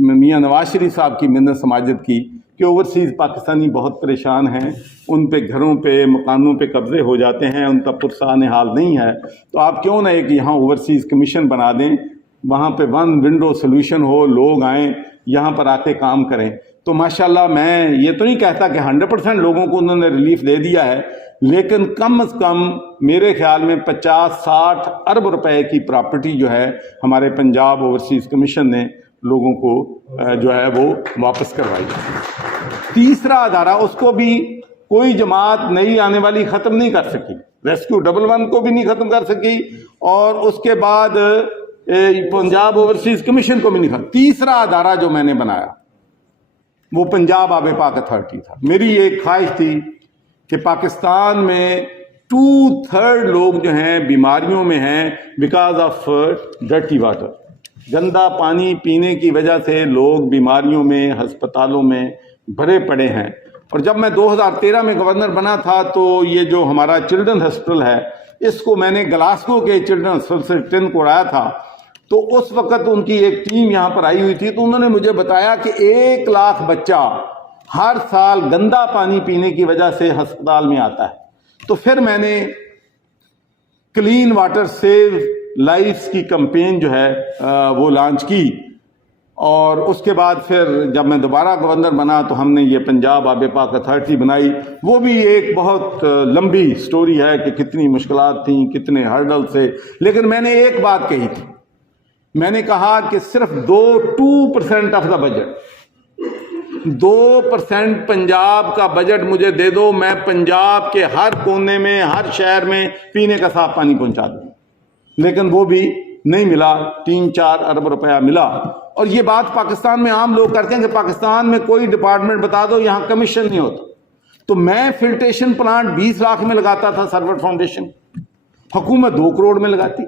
میاں نواز شریف صاحب کی منت سماجت کی کہ اوورسیز پاکستانی بہت پریشان ہیں، ان پہ گھروں پہ مکانوں پہ قبضے ہو جاتے ہیں، ان کا پرسان حال نہیں ہے، تو آپ کیوں نہ ایک یہاں اوورسیز کمیشن بنا دیں، وہاں پہ ون ونڈو سلوشن ہو، لوگ آئیں یہاں پر آ کے کام کریں۔ تو ماشاءاللہ میں یہ تو نہیں کہتا کہ 100% لوگوں کو انہوں نے ریلیف دے دیا ہے، لیکن کم از کم میرے خیال میں 50-60 ارب روپے کی پراپرٹی جو ہے ہمارے پنجاب اوورسیز کمیشن نے لوگوں کو جو ہے وہ واپس کروائی۔ تیسرا ادارہ، اس کو بھی کوئی جماعت نئی آنے والی ختم نہیں کر سکی، ریسکیو 11 کو بھی نہیں ختم کر سکی، اور اس کے بعد پنجاب اوورسیز کمیشن کو بھی نہیں ختم۔ تیسرا ادارہ جو میں نے بنایا وہ پنجاب آب پاک اتھارٹی تھا۔ میری ایک خواہش تھی کہ پاکستان میں 2/3 لوگ جو ہیں بیماریوں میں ہیں بیکاز آف ڈرٹی واٹر، گندا پانی پینے کی وجہ سے لوگ بیماریوں میں، ہسپتالوں میں بھرے پڑے ہیں۔ اور جب میں 2013 میں گورنر بنا تھا تو یہ جو ہمارا چلڈرن ہاسپٹل ہے، اس کو میں نے گلاسگو کے چلڈرن ہاسپٹل سے ٹن کو اڑایا تھا، تو اس وقت ان کی ایک ٹیم یہاں پر آئی ہوئی تھی، تو انہوں نے مجھے بتایا کہ 1 لاکھ بچہ ہر سال گندا پانی پینے کی وجہ سے ہسپتال میں آتا ہے۔ تو پھر میں نے کلین واٹر سیو لائفز کی کمپین جو ہے وہ لانچ کی، اور اس کے بعد پھر جب میں دوبارہ گورنر بنا تو ہم نے یہ پنجاب آب پاک اتھارٹی بنائی۔ وہ بھی ایک بہت لمبی سٹوری ہے کہ کتنی مشکلات تھیں، کتنے ہرڈل سے، لیکن میں نے ایک بات کہی تھی، میں نے کہا کہ صرف 2% آف دا بجٹ، 2% پنجاب کا بجٹ مجھے دے دو، میں پنجاب کے ہر کونے میں، ہر شہر میں پینے کا صاف پانی پہنچا دوں۔ لیکن وہ بھی نہیں ملا، 3-4 ارب روپیہ ملا۔ اور یہ بات پاکستان میں عام لوگ کرتے ہیں کہ پاکستان میں کوئی ڈپارٹمنٹ بتا دو یہاں کمیشن نہیں ہوتا۔ تو میں فلٹریشن پلانٹ 20 لاکھ میں لگاتا تھا، سرور فاؤنڈیشن، حکومت 2 کروڑ میں لگاتی۔